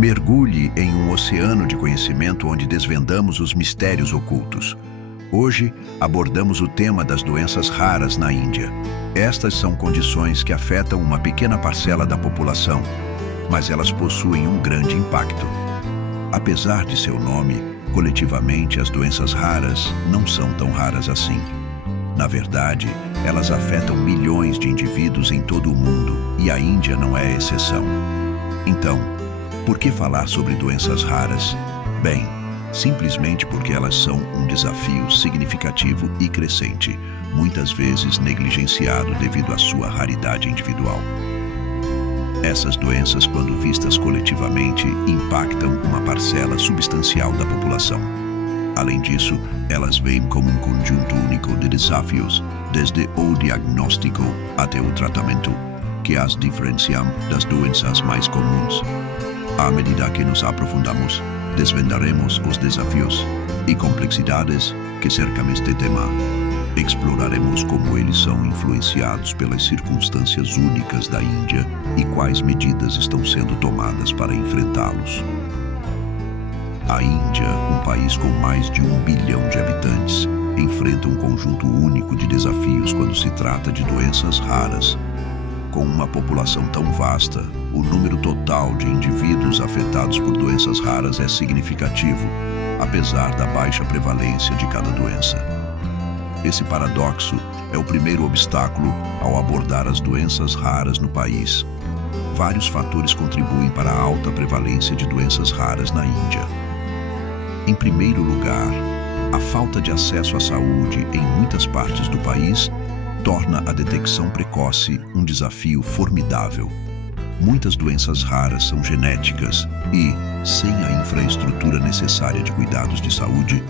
Mergulhe em um oceano de conhecimento onde desvendamos os mistérios ocultos. Hoje, abordamos o tema das doenças raras na Índia. Estas são condições que afetam uma pequena parcela da população, mas elas possuem um grande impacto. Apesar de seu nome, coletivamente as doenças raras não são tão raras assim. Na verdade, elas afetam milhões de indivíduos em todo o mundo, e a Índia não é exceção. Então, por que falar sobre doenças raras? Bem, simplesmente porque elas são um desafio significativo e crescente, muitas vezes negligenciado devido à sua raridade individual. Essas doenças, quando vistas coletivamente, impactam uma parcela substancial da população. Além disso, elas vêm como um conjunto único de desafios, desde o diagnóstico até o tratamento, que as diferenciam das doenças mais comuns. À medida que nos aprofundamos, desvendaremos os desafios e complexidades que cercam este tema. Exploraremos como eles são influenciados pelas circunstâncias únicas da Índia e quais medidas estão sendo tomadas para enfrentá-los. A Índia, um país com mais de 1 bilhão de habitantes, enfrenta um conjunto único de desafios quando se trata de doenças raras. Com uma população tão vasta, o número total de indivíduos afetados por doenças raras é significativo, apesar da baixa prevalência de cada doença. Esse paradoxo é o primeiro obstáculo ao abordar as doenças raras no país. Vários fatores contribuem para a alta prevalência de doenças raras na Índia. Em primeiro lugar, a falta de acesso à saúde em muitas partes do país torna a detecção precoce um desafio formidável. Muitas doenças raras são genéticas e, sem a infraestrutura necessária de cuidados de saúde,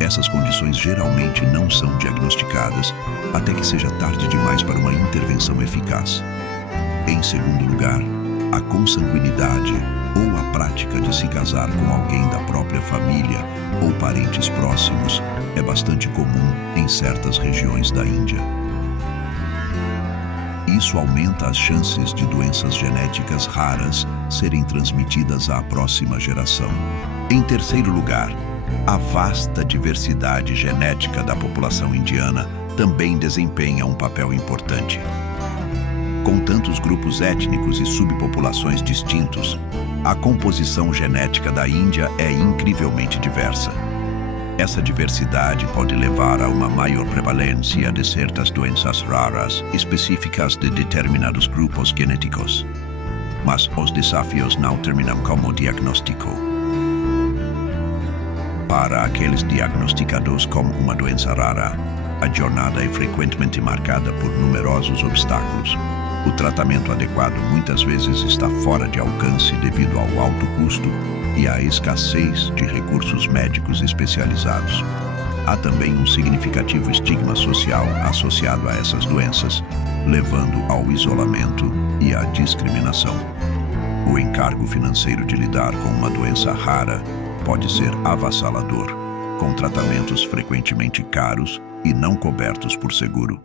essas condições geralmente não são diagnosticadas até que seja tarde demais para uma intervenção eficaz. Em segundo lugar, a consanguinidade ou a prática de se casar com alguém da própria família ou parentes próximos é bastante comum em certas regiões da Índia. Isso aumenta as chances de doenças genéticas raras serem transmitidas à próxima geração. Em terceiro lugar, a vasta diversidade genética da população indiana também desempenha um papel importante. Com tantos grupos étnicos e subpopulações distintos, a composição genética da Índia é incrivelmente diversa. Essa diversidade pode levar a uma maior prevalência de certas doenças raras específicas de determinados grupos genéticos. Mas os desafios não terminam como diagnóstico. Para aqueles diagnosticados como uma doença rara, a jornada é frequentemente marcada por numerosos obstáculos. O tratamento adequado muitas vezes está fora de alcance devido ao alto custo e à escassez de recursos médicos especializados. Há também um significativo estigma social associado a essas doenças, levando ao isolamento e à discriminação. O encargo financeiro de lidar com uma doença rara pode ser avassalador, com tratamentos frequentemente caros e não cobertos por seguro.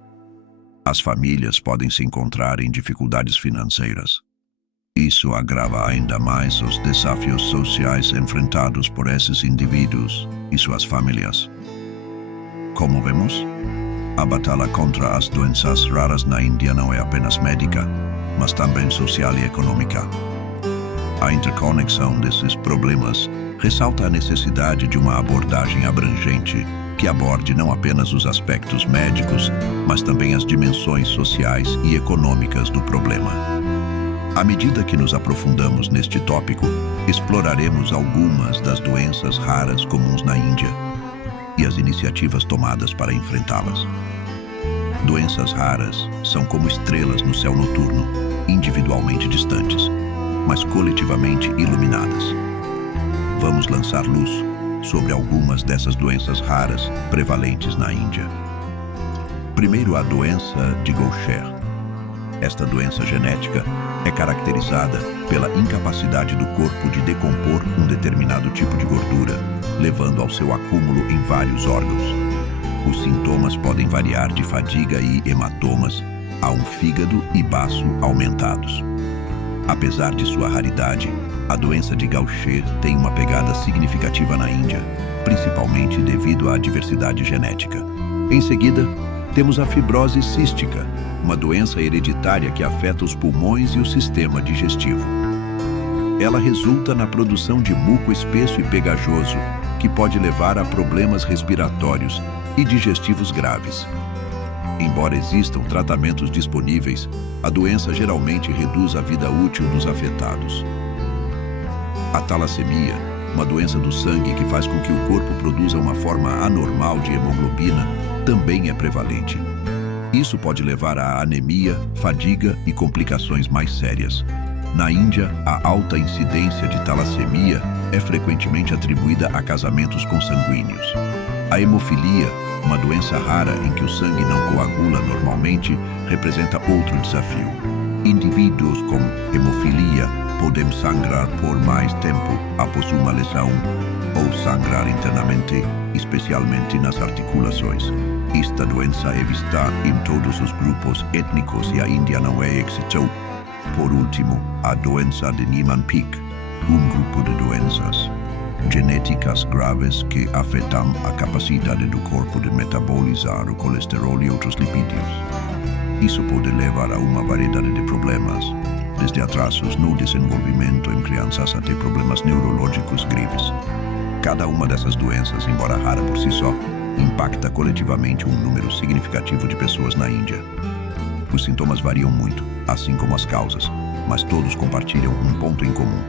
As famílias podem se encontrar em dificuldades financeiras. Isso agrava ainda mais os desafios sociais enfrentados por esses indivíduos e suas famílias. Como vemos, a batalha contra as doenças raras na Índia não é apenas médica, mas também social e econômica. A interconexão desses problemas ressalta a necessidade de uma abordagem abrangente que aborde não apenas os aspectos médicos, mas também as dimensões sociais e econômicas do problema. À medida que nos aprofundamos neste tópico, exploraremos algumas das doenças raras comuns na Índia e as iniciativas tomadas para enfrentá-las. Doenças raras são como estrelas no céu noturno, individualmente distantes, mas coletivamente iluminadas. Vamos lançar luz sobre algumas dessas doenças raras prevalentes na Índia. Primeiro, a doença de Gaucher. Esta doença genética é caracterizada pela incapacidade do corpo de decompor um determinado tipo de gordura, levando ao seu acúmulo em vários órgãos. Os sintomas podem variar de fadiga e hematomas a um fígado e baço aumentados. Apesar de sua raridade, A doença de Gaucher tem uma pegada significativa na Índia, principalmente devido à diversidade genética. Em seguida, temos a fibrose cística, uma doença hereditária que afeta os pulmões e o sistema digestivo. Ela resulta na produção de muco espesso e pegajoso, que pode levar a problemas respiratórios e digestivos graves. Embora existam tratamentos disponíveis, a doença geralmente reduz a vida útil dos afetados. A talassemia, uma doença do sangue que faz com que o corpo produza uma forma anormal de hemoglobina, também é prevalente. Isso pode levar a anemia, fadiga e complicações mais sérias. Na Índia, a alta incidência de talassemia é frequentemente atribuída a casamentos consanguíneos. A hemofilia, uma doença rara em que o sangue não coagula normalmente, representa outro desafio. Indivíduos com hemofilia podem sangrar por mais tempo após uma lesão ou sangrar internamente, especialmente nas articulações. Esta doença é vista em todos os grupos étnicos e a Índia não é exceção. Por último, a doença de Niemann-Pick, um grupo de doenças genéticas graves que afetam a capacidade do corpo de metabolizar o colesterol e outros lipídios. Isso pode levar a uma variedade de problemas, desde atrasos no desenvolvimento em crianças até problemas neurológicos graves. Cada uma dessas doenças, embora rara por si só, impacta coletivamente um número significativo de pessoas na Índia. Os sintomas variam muito, assim como as causas, mas todos compartilham um ponto em comum.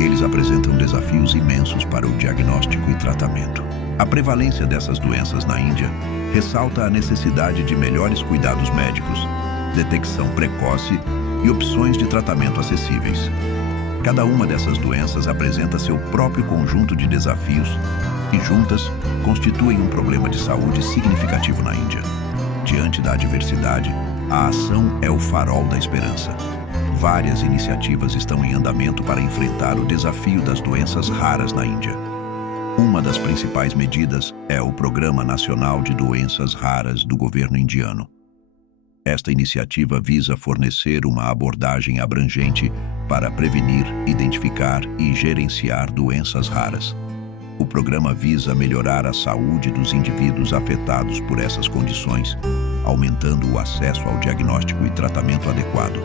Eles apresentam desafios imensos para o diagnóstico e tratamento. A prevalência dessas doenças na Índia ressalta a necessidade de melhores cuidados médicos, detecção precoce e opções de tratamento acessíveis. Cada uma dessas doenças apresenta seu próprio conjunto de desafios e, juntas, constituem um problema de saúde significativo na Índia. Diante da adversidade, a ação é o farol da esperança. Várias iniciativas estão em andamento para enfrentar o desafio das doenças raras na Índia. Uma das principais medidas é o Programa Nacional de Doenças Raras do governo indiano. Esta iniciativa visa fornecer uma abordagem abrangente para prevenir, identificar e gerenciar doenças raras. O programa visa melhorar a saúde dos indivíduos afetados por essas condições, aumentando o acesso ao diagnóstico e tratamento adequado.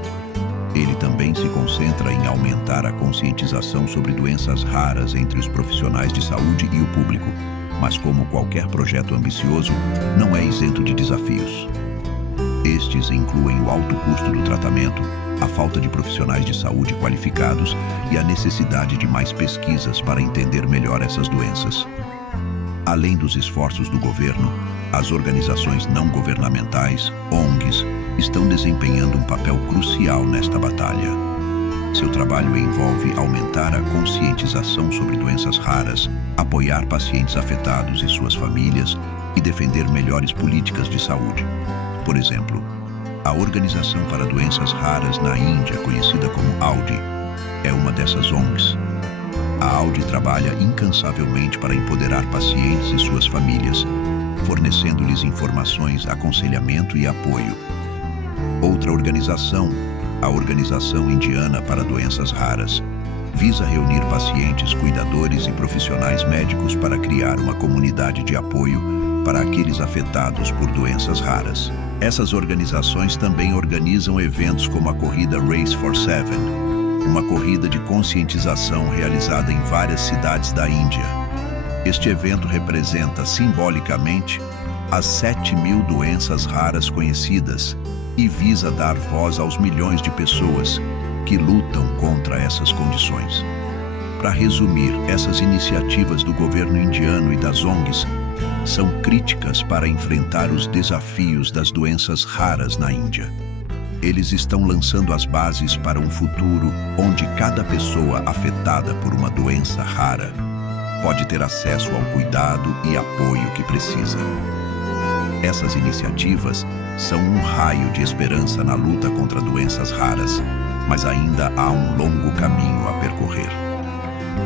Ele também se concentra em aumentar a conscientização sobre doenças raras entre os profissionais de saúde e o público, mas como qualquer projeto ambicioso, não é isento de desafios. Estes incluem o alto custo do tratamento, a falta de profissionais de saúde qualificados e a necessidade de mais pesquisas para entender melhor essas doenças. Além dos esforços do governo, as organizações não governamentais, ONGs, estão desempenhando um papel crucial nesta batalha. Seu trabalho envolve aumentar a conscientização sobre doenças raras, apoiar pacientes afetados e suas famílias e defender melhores políticas de saúde. Por exemplo, a Organização para Doenças Raras na Índia, conhecida como AUDI, é uma dessas ONGs. A AUDI trabalha incansavelmente para empoderar pacientes e suas famílias, fornecendo-lhes informações, aconselhamento e apoio. Outra organização, a Organização Indiana para Doenças Raras, visa reunir pacientes, cuidadores e profissionais médicos para criar uma comunidade de apoio para aqueles afetados por doenças raras. Essas organizações também organizam eventos como a corrida Race for Seven, uma corrida de conscientização realizada em várias cidades da Índia. Este evento representa simbolicamente as 7.000 doenças raras conhecidas e visa dar voz aos milhões de pessoas que lutam contra essas condições. Para resumir, essas iniciativas do governo indiano e das ONGs são críticas para enfrentar os desafios das doenças raras na Índia. Eles estão lançando as bases para um futuro onde cada pessoa afetada por uma doença rara pode ter acesso ao cuidado e apoio que precisa. Essas iniciativas são um raio de esperança na luta contra doenças raras, mas ainda há um longo caminho a percorrer.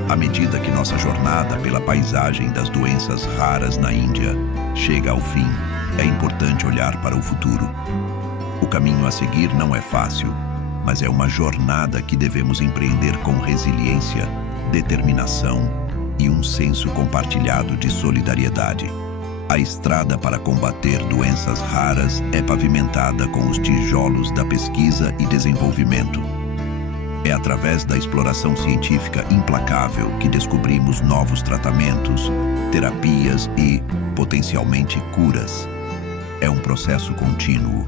À medida que nossa jornada pela paisagem das doenças raras na Índia chega ao fim, é importante olhar para o futuro. O caminho a seguir não é fácil, mas é uma jornada que devemos empreender com resiliência, determinação e um senso compartilhado de solidariedade. A estrada para combater doenças raras é pavimentada com os tijolos da pesquisa e desenvolvimento. É através da exploração científica implacável que descobrimos novos tratamentos, terapias e, potencialmente, curas. É um processo contínuo,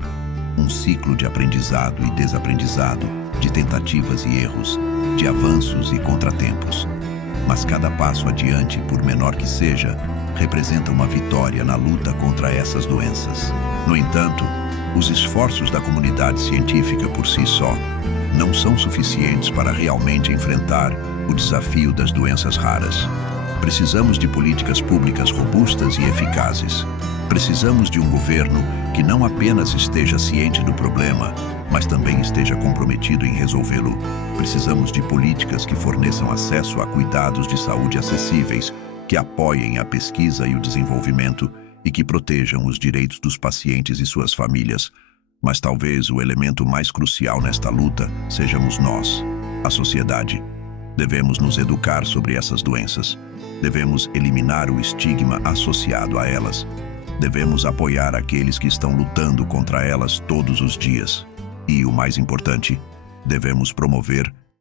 um ciclo de aprendizado e desaprendizado, de tentativas e erros, de avanços e contratempos. Mas cada passo adiante, por menor que seja, representa uma vitória na luta contra essas doenças. No entanto, os esforços da comunidade científica por si só não são suficientes para realmente enfrentar o desafio das doenças raras. Precisamos de políticas públicas robustas e eficazes. Precisamos de um governo que não apenas esteja ciente do problema, mas também esteja comprometido em resolvê-lo. Precisamos de políticas que forneçam acesso a cuidados de saúde acessíveis, que apoiem a pesquisa e o desenvolvimento e que protejam os direitos dos pacientes e suas famílias. Mas talvez o elemento mais crucial nesta luta sejamos nós, a sociedade. Devemos nos educar sobre essas doenças. Devemos eliminar o estigma associado a elas. Devemos apoiar aqueles que estão lutando contra elas todos os dias. E, o mais importante, devemos promover